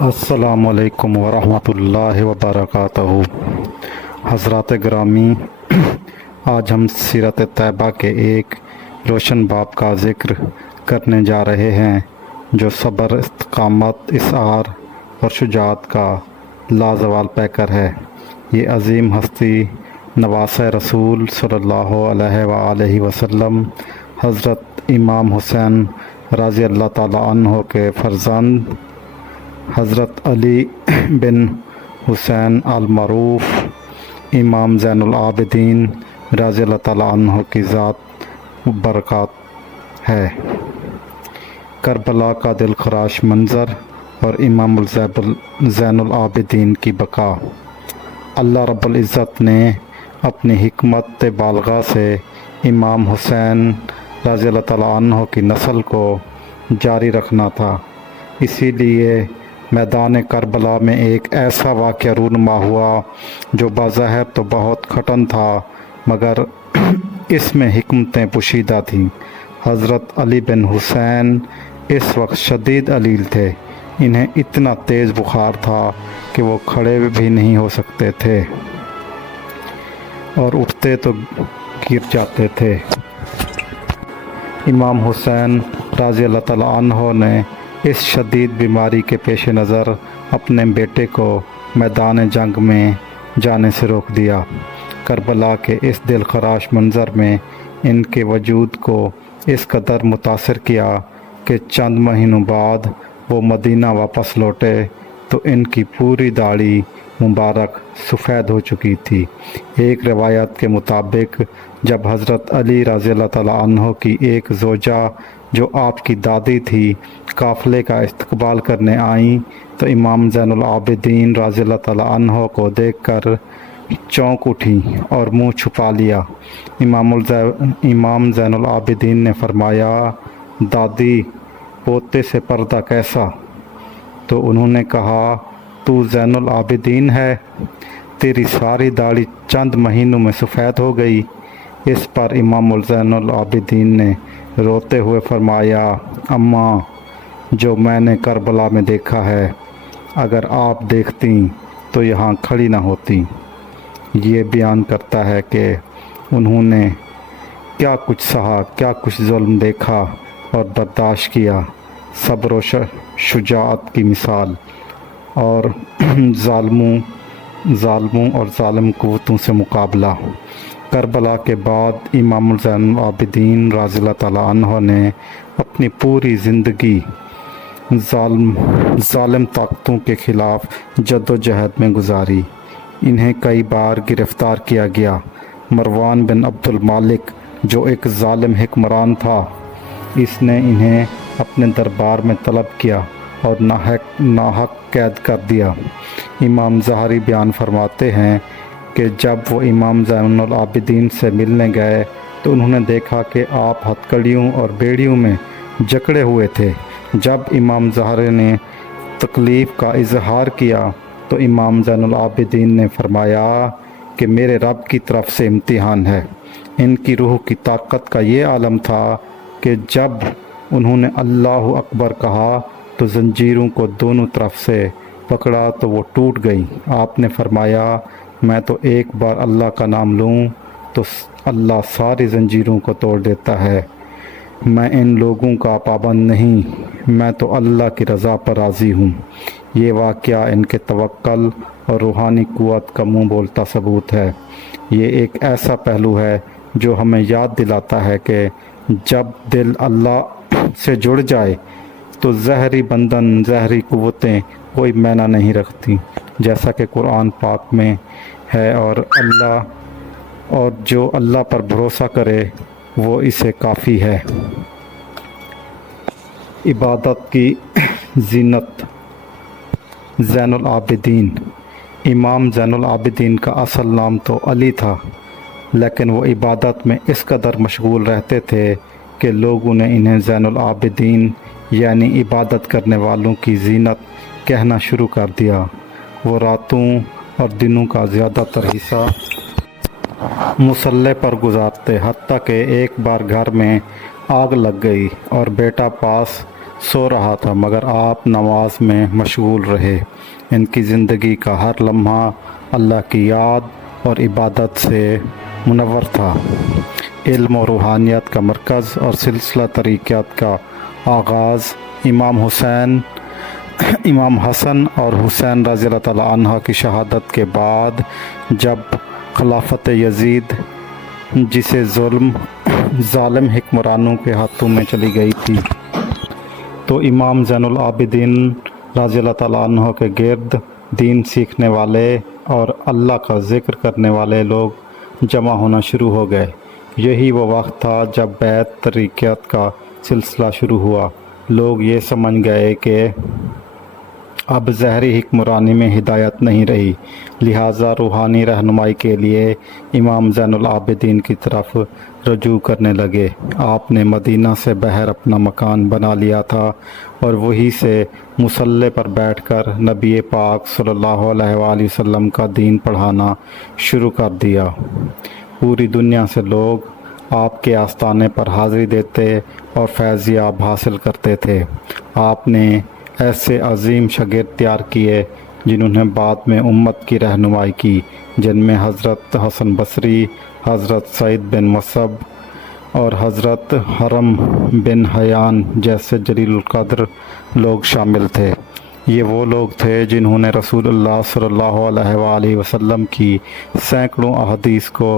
السلام علیکم ورحمۃ اللہ وبرکاتہ۔ حضرات گرامی، آج ہم سیرت طیبہ کے ایک روشن باب کا ذکر کرنے جا رہے ہیں جو صبر، استقامت، اصرار اور شجاعت کا لازوال پیکر ہے۔ یہ عظیم ہستی نواسۂ رسول صلی اللہ علیہ وآلہ وسلم حضرت امام حسین رضی اللہ تعالیٰ عنہ کے فرزند حضرت علی بن حسین المعروف امام زین العابدین رضی اللہ تعالیٰ عنہ کی ذات برکات ہے۔ کربلا کا دل خراش منظر اور امام زین العابدین کی بقا۔ اللہ رب العزت نے اپنی حکمت بالغہ سے امام حسین رضی اللہ تعالیٰ عنہ کی نسل کو جاری رکھنا تھا، اسی لیے میدان کربلا میں ایک ایسا واقعہ رونما ہوا جو بظاہر تو بہت کھٹن تھا مگر اس میں حکمتیں پوشیدہ تھیں۔ حضرت علی بن حسین اس وقت شدید علیل تھے، انہیں اتنا تیز بخار تھا کہ وہ کھڑے بھی نہیں ہو سکتے تھے اور اٹھتے تو گر جاتے تھے۔ امام حسین رضی اللہ تعالیٰ عنہ نے اس شدید بیماری کے پیش نظر اپنے بیٹے کو میدان جنگ میں جانے سے روک دیا۔ کربلا کے اس دل خراش منظر میں ان کے وجود کو اس قدر متاثر کیا کہ چند مہینوں بعد وہ مدینہ واپس لوٹے تو ان کی پوری داڑھی مبارک سفید ہو چکی تھی۔ ایک روایت کے مطابق جب حضرت علی رضی اللہ تعالیٰ عنہ کی ایک زوجہ جو آپ کی دادی تھی قافلے کا استقبال کرنے آئیں تو امام زین العابدین رضی اللہ تعالیٰ عنہ کو دیکھ کر چونک اٹھیں اور منہ چھپا لیا۔ امام زین العابدین نے فرمایا، دادی، پوتے سے پردہ کیسا؟ تو انہوں نے کہا، تو زین العابدین ہے، تیری ساری داڑھی چند مہینوں میں سفید ہو گئی۔ اس پر امام زین العابدین نے روتے ہوئے فرمایا، اماں، جو میں نے کربلا میں دیکھا ہے اگر آپ دیکھتی تو یہاں کھڑی نہ ہوتی۔ یہ بیان کرتا ہے کہ انہوں نے کیا کچھ سہا، کیا کچھ ظلم دیکھا اور برداشت کیا۔ صبر و شجاعت کی مثال اور ظالموں اور ظالم قوتوں سے مقابلہ۔ کربلا کے بعد امام زین العابدین رضی اللہ تعالیٰ عنہ نے اپنی پوری زندگی ظالم طاقتوں کے خلاف جد و جہد میں گزاری۔ انہیں کئی بار گرفتار کیا گیا۔ مروان بن عبد المالک جو ایک ظالم حکمران تھا، اس نے انہیں اپنے دربار میں طلب کیا اور ناحق قید کر دیا۔ امام ظاہری بیان فرماتے ہیں کہ جب وہ امام زین العابدین سے ملنے گئے تو انہوں نے دیکھا کہ آپ ہتھکڑیوں اور بیڑیوں میں جکڑے ہوئے تھے۔ جب امام ظاہری نے تکلیف کا اظہار کیا تو امام زین العابدین نے فرمایا کہ میرے رب کی طرف سے امتحان ہے۔ ان کی روح کی طاقت کا یہ عالم تھا کہ جب انہوں نے اللہ اکبر کہا تو زنجیروں کو دونوں طرف سے پکڑا تو وہ ٹوٹ گئی۔ آپ نے فرمایا، میں تو ایک بار اللہ کا نام لوں تو اللہ ساری زنجیروں کو توڑ دیتا ہے۔ میں ان لوگوں کا پابند نہیں، میں تو اللہ کی رضا پر راضی ہوں۔ یہ واقعہ ان کے توکل اور روحانی قوت کا منہ بولتا ثبوت ہے۔ یہ ایک ایسا پہلو ہے جو ہمیں یاد دلاتا ہے کہ جب دل اللہ سے جڑ جائے تو زہری بندھن، زہری قوتیں کوئی معنی نہیں رکھتی، جیسا کہ قرآن پاک میں ہے، اور جو اللہ پر بھروسہ کرے وہ اسے کافی ہے۔ عبادت کی زینت۔ زین العابدین۔ امام زین العابدین کا اصل نام تو علی تھا، لیکن وہ عبادت میں اس قدر مشغول رہتے تھے کہ لوگوں نے انہیں زین العابدین یعنی عبادت کرنے والوں کی زینت کہنا شروع کر دیا۔ وہ راتوں اور دنوں کا زیادہ تر حصہ مصلے پر گزارتے، حتیٰ کہ ایک بار گھر میں آگ لگ گئی اور بیٹا پاس سو رہا تھا مگر آپ نماز میں مشغول رہے۔ ان کی زندگی کا ہر لمحہ اللہ کی یاد اور عبادت سے منور تھا۔ علم و روحانیت کا مرکز اور سلسلہ طریقت کا آغاز امام حسن اور حسین رضی اللہ تعالیٰ عنہ کی شہادت کے بعد، جب خلافت یزید جسے ظالم حکمرانوں کے ہاتھوں میں چلی گئی تھی، تو امام زین العابدین رضی اللہ تعالیٰ عنہ کے گرد دین سیکھنے والے اور اللہ کا ذکر کرنے والے لوگ جمع ہونا شروع ہو گئے۔ یہی وہ وقت تھا جب بیعت طریقت کا سلسلہ شروع ہوا۔ لوگ یہ سمجھ گئے کہ اب ظاہری حکمرانی میں ہدایت نہیں رہی، لہٰذا روحانی رہنمائی کے لیے امام زین العابدین کی طرف رجوع کرنے لگے۔ آپ نے مدینہ سے باہر اپنا مکان بنا لیا تھا اور وہیں سے مصلی پر بیٹھ کر نبی پاک صلی اللہ علیہ وآلہ وسلم کا دین پڑھانا شروع کر دیا۔ پوری دنیا سے لوگ آپ کے آستانے پر حاضری دیتے اور فیضیاب حاصل کرتے تھے۔ آپ نے ایسے عظیم شاگرد تیار کیے جنہوں نے بعد میں امت کی رہنمائی کی، جن میں حضرت حسن بصری، حضرت سعید بن مصعب اور حضرت حرم بن حیان جیسے جلیل القدر لوگ شامل تھے۔ یہ وہ لوگ تھے جنہوں نے رسول اللہ صلی اللہ علیہ وآلہ وسلم کی سینکڑوں احادیث کو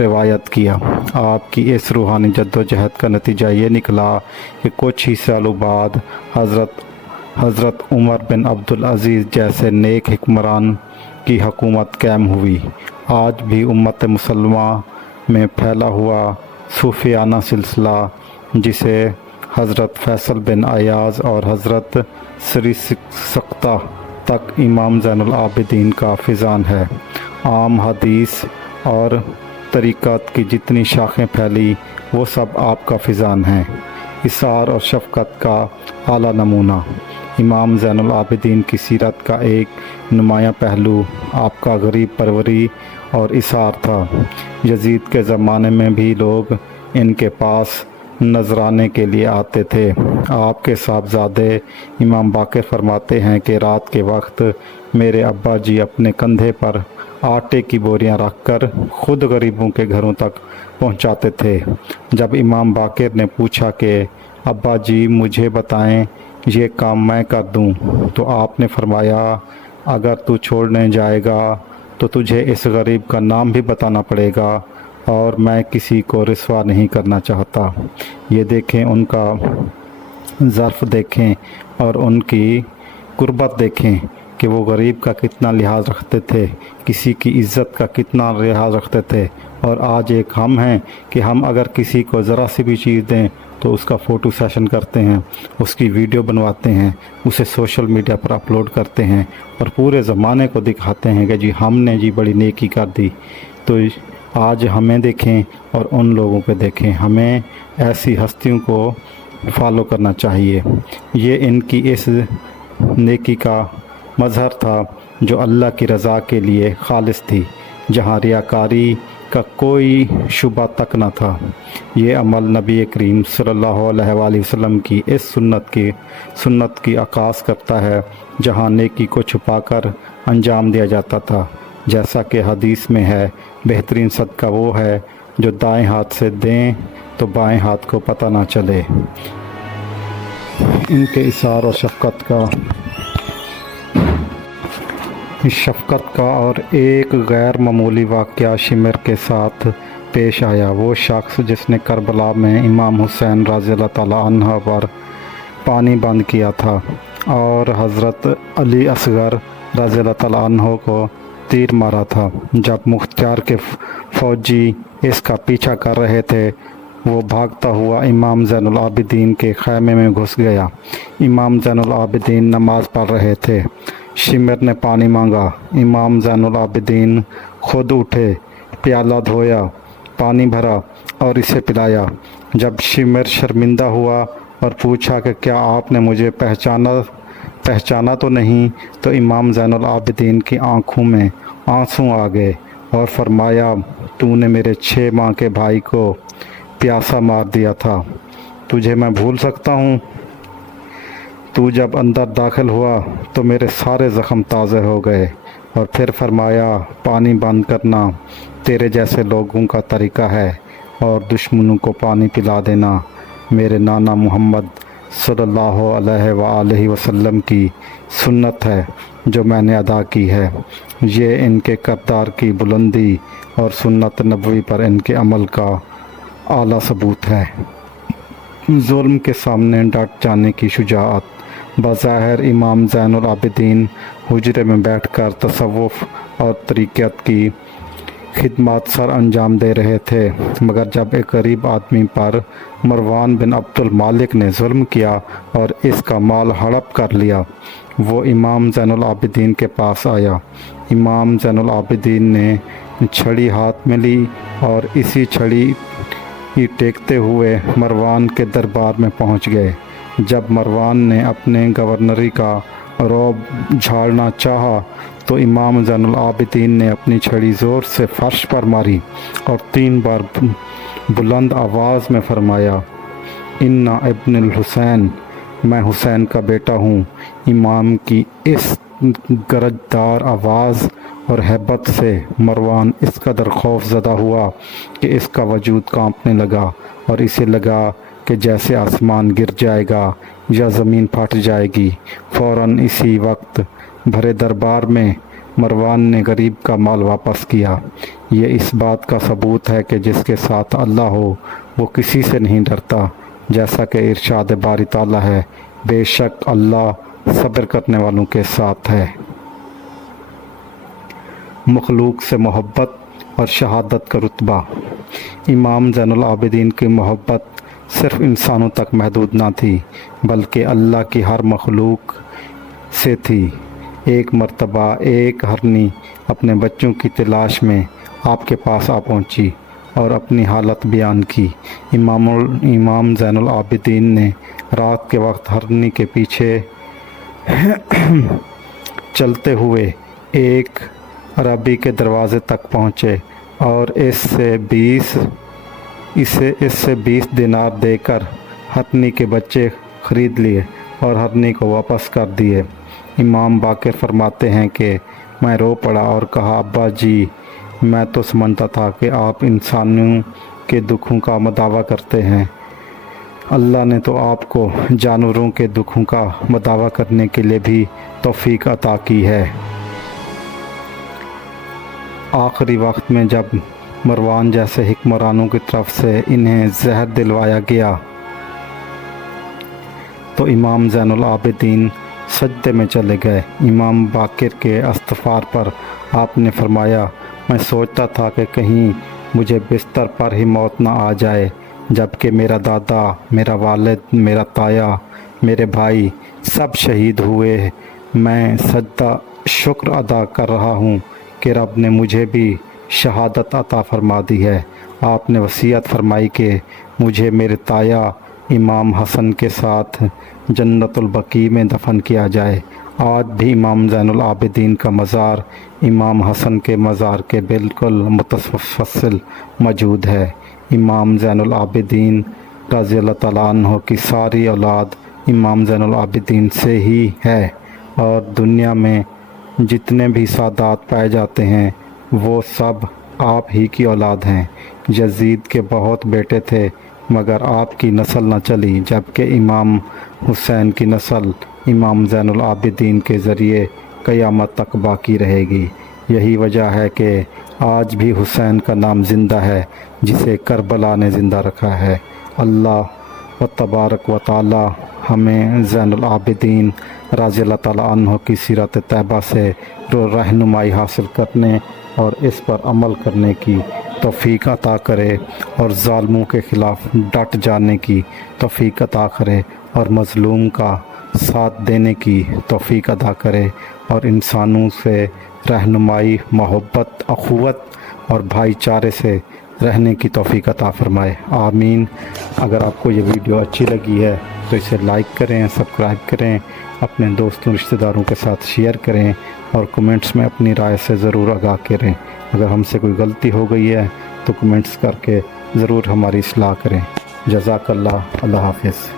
روایت کیا۔ آپ کی اس روحانی جد و جہد کا نتیجہ یہ نکلا کہ کچھ ہی سالوں بعد حضرت عمر بن عبدالعزیز جیسے نیک حکمران کی حکومت قائم ہوئی۔ آج بھی امت مسلمہ میں پھیلا ہوا صوفیانہ سلسلہ، جسے حضرت فیصل بن ایاز اور حضرت سری سقطہ تک امام زین العابدین کا فیضان ہے۔ عام حدیث اور طریقت کی جتنی شاخیں پھیلی وہ سب آپ کا فیضان ہیں۔ اثار اور شفقت کا اعلیٰ نمونہ امام زین العابدین کی سیرت کا ایک نمایاں پہلو آپ کا غریب پروری اور اثار تھا۔ یزید کے زمانے میں بھی لوگ ان کے پاس نذرانے کے لیے آتے تھے۔ آپ کے صاحبزادے امام باقر فرماتے ہیں کہ رات کے وقت میرے ابا جی اپنے کندھے پر آٹے کی بوریاں رکھ کر خود غریبوں کے گھروں تک پہنچاتے تھے۔ جب امام باقر نے پوچھا کہ ابا جی مجھے بتائیں یہ کام میں کر دوں، تو آپ نے فرمایا اگر تو چھوڑنے جائے گا تو تجھے اس غریب کا نام بھی بتانا پڑے گا، اور میں کسی کو رسوا نہیں کرنا چاہتا۔ یہ دیکھیں، ان کا ظرف دیکھیں اور ان کی قربت دیکھیں کہ وہ غریب کا کتنا لحاظ رکھتے تھے، کسی کی عزت کا کتنا لحاظ رکھتے تھے۔ اور آج ایک ہم ہیں کہ ہم اگر کسی کو ذرا سی بھی چیز دیں تو اس کا فوٹو سیشن کرتے ہیں، اس کی ویڈیو بنواتے ہیں، اسے سوشل میڈیا پر اپلوڈ کرتے ہیں اور پورے زمانے کو دکھاتے ہیں کہ جی ہم نے جی بڑی نیکی کر دی۔ تو آج ہمیں دیکھیں اور ان لوگوں پہ دیکھیں، ہمیں ایسی ہستیوں کو فالو کرنا چاہیے۔ یہ ان کی اس نیکی کا مظہر تھا جو اللہ کی رضا کے لیے خالص تھی، جہاں ریاکاری کا کوئی شبہ تک نہ تھا۔ یہ عمل نبی کریم صلی اللہ علیہ وآلہ وسلم کی اس سنت کی عکاس کرتا ہے، جہاں نیکی کو چھپا کر انجام دیا جاتا تھا۔ جیسا کہ حدیث میں ہے، بہترین صدقہ وہ ہے جو دائیں ہاتھ سے دیں تو بائیں ہاتھ کو پتہ نہ چلے۔ ان کے اثار اور شفقت کا اور ایک غیر معمولی واقعہ شمر کے ساتھ پیش آیا۔ وہ شخص جس نے کربلا میں امام حسین رضی اللہ تعالیٰ عنہ پر پانی بند کیا تھا اور حضرت علی اصغر رضی اللہ تعالیٰ عنہ کو تیر مارا تھا، جب مختار کے فوجی اس کا پیچھا کر رہے تھے، وہ بھاگتا ہوا امام زین العابدین کے خیمے میں گھس گیا۔ امام زین العابدین نماز پڑھ رہے تھے۔ شمر نے پانی مانگا، امام زین العابدین خود اٹھے، پیالہ دھویا، پانی بھرا اور اسے پلایا۔ جب شمر شرمندہ ہوا اور پوچھا کہ کیا آپ نے مجھے پہچانا تو نہیں، تو امام زین العابدین کی آنکھوں میں آنسو آ گئے اور فرمایا تو نے میرے 6 ماہ کے بھائی کو پیاسا مار دیا تھا، تجھے میں بھول سکتا ہوں؟ تو جب اندر داخل ہوا تو میرے سارے زخم تازہ ہو گئے، اور پھر فرمایا پانی بند کرنا تیرے جیسے لوگوں کا طریقہ ہے، اور دشمنوں کو پانی پلا دینا میرے نانا محمد صلی اللہ علیہ وآلہ وسلم کی سنت ہے جو میں نے ادا کی ہے۔ یہ ان کے کردار کی بلندی اور سنت نبوی پر ان کے عمل کا اعلیٰ ثبوت ہے۔ ظلم کے سامنے ڈٹ جانے کی شجاعت۔ بظاہر امام زین العابدین حجرے میں بیٹھ کر تصوف اور طریقت کی خدمات سر انجام دے رہے تھے، مگر جب ایک غریب آدمی پر مروان بن عبد المالک نے ظلم کیا اور اس کا مال ہڑپ کر لیا، وہ امام زین العابدین کے پاس آیا۔ امام زین العابدین نے چھڑی ہاتھ میں لی اور اسی چھڑی ٹیکتے ہوئے مروان کے دربار میں پہنچ گئے۔ جب مروان نے اپنے گورنری کا رعب جھاڑنا چاہا تو امام زین العابدین نے اپنی چھڑی زور سے فرش پر ماری اور 3 بار بلند آواز میں فرمایا، انا ابن الحسین، میں حسین کا بیٹا ہوں۔ امام کی اس گرجدار آواز اور ہیبت سے مروان اس قدر خوف زدہ ہوا کہ اس کا وجود کانپنے لگا اور اسے لگا کہ جیسے آسمان گر جائے گا یا زمین پھٹ جائے گی۔ فوراً اسی وقت بھرے دربار میں مروان نے غریب کا مال واپس کیا۔ یہ اس بات کا ثبوت ہے کہ جس کے ساتھ اللہ ہو وہ کسی سے نہیں ڈرتا، جیسا کہ ارشاد باری تعالیٰ ہے، بے شک اللہ صبر کرنے والوں کے ساتھ ہے۔ مخلوق سے محبت اور شہادت کا رتبہ۔ امام زین العابدین کی محبت صرف انسانوں تک محدود نہ تھی بلکہ اللہ کی ہر مخلوق سے تھی۔ ایک مرتبہ ایک ہرنی اپنے بچوں کی تلاش میں آپ کے پاس آ پہنچی اور اپنی حالت بیان کی۔ امام زین العابدین نے رات کے وقت ہرنی کے پیچھے چلتے ہوئے ایک عربی کے دروازے تک پہنچے اور اس سے 20 دینار دے کر ہرنی کے بچے خرید لیے اور ہرنی کو واپس کر دیے۔ امام باقر فرماتے ہیں کہ میں رو پڑا اور کہا، ابا جی، میں تو سمجھتا تھا کہ آپ انسانوں کے دکھوں کا مداوع کرتے ہیں، اللہ نے تو آپ کو جانوروں کے دکھوں کا مداوع کرنے کے لیے بھی توفیق عطا کی ہے۔ آخری وقت میں جب مروان جیسے حکمرانوں کی طرف سے انہیں زہر دلوایا گیا تو امام زین العابدین سجدے میں چلے گئے۔ امام باقر کے استغفار پر آپ نے فرمایا، میں سوچتا تھا کہ کہیں مجھے بستر پر ہی موت نہ آ جائے، جبکہ میرا دادا، میرا والد، میرا تایا، میرے بھائی سب شہید ہوئے۔ میں سجدہ شکر ادا کر رہا ہوں کہ رب نے مجھے بھی شہادت عطا فرما دی ہے۔ آپ نے وصیت فرمائی کہ مجھے میرے تایا امام حسن کے ساتھ جنت البقیع میں دفن کیا جائے۔ آج بھی امام زین العابدین کا مزار امام حسن کے مزار کے بالکل متفصل موجود ہے۔ امام زین العابدین رضی اللہ تعالیٰ عنہ کی ساری اولاد امام زین العابدین سے ہی ہے، اور دنیا میں جتنے بھی سادات پائے جاتے ہیں وہ سب آپ ہی کی اولاد ہیں۔ یزید کے بہت بیٹے تھے مگر آپ کی نسل نہ چلی، جبکہ امام حسین کی نسل امام زین العابدین کے ذریعے قیامت تک باقی رہے گی۔ یہی وجہ ہے کہ آج بھی حسین کا نام زندہ ہے جسے کربلا نے زندہ رکھا ہے۔ اللہ و تبارک و تعالی ہمیں زین العابدین رضی اللہ تعالیٰ عنہ کی سیرت طیبہ سے رہنمائی حاصل کرنے اور اس پر عمل کرنے کی توفیق عطا کرے، اور ظالموں کے خلاف ڈٹ جانے کی توفیق عطا کرے، اور مظلوم کا ساتھ دینے کی توفیق عطا کرے، اور انسانوں سے رہنمائی، محبت، اخوت اور بھائی چارے سے رہنے کی توفیق عطا فرمائے، آمین۔ اگر آپ کو یہ ویڈیو اچھی لگی ہے تو اسے لائک کریں، سبسکرائب کریں، اپنے دوستوں رشتہ داروں کے ساتھ شیئر کریں، اور کمنٹس میں اپنی رائے سے ضرور آگاہ کریں۔ اگر ہم سے کوئی غلطی ہو گئی ہے تو کمنٹس کر کے ضرور ہماری اصلاح کریں۔ جزاک اللہ، اللہ حافظ۔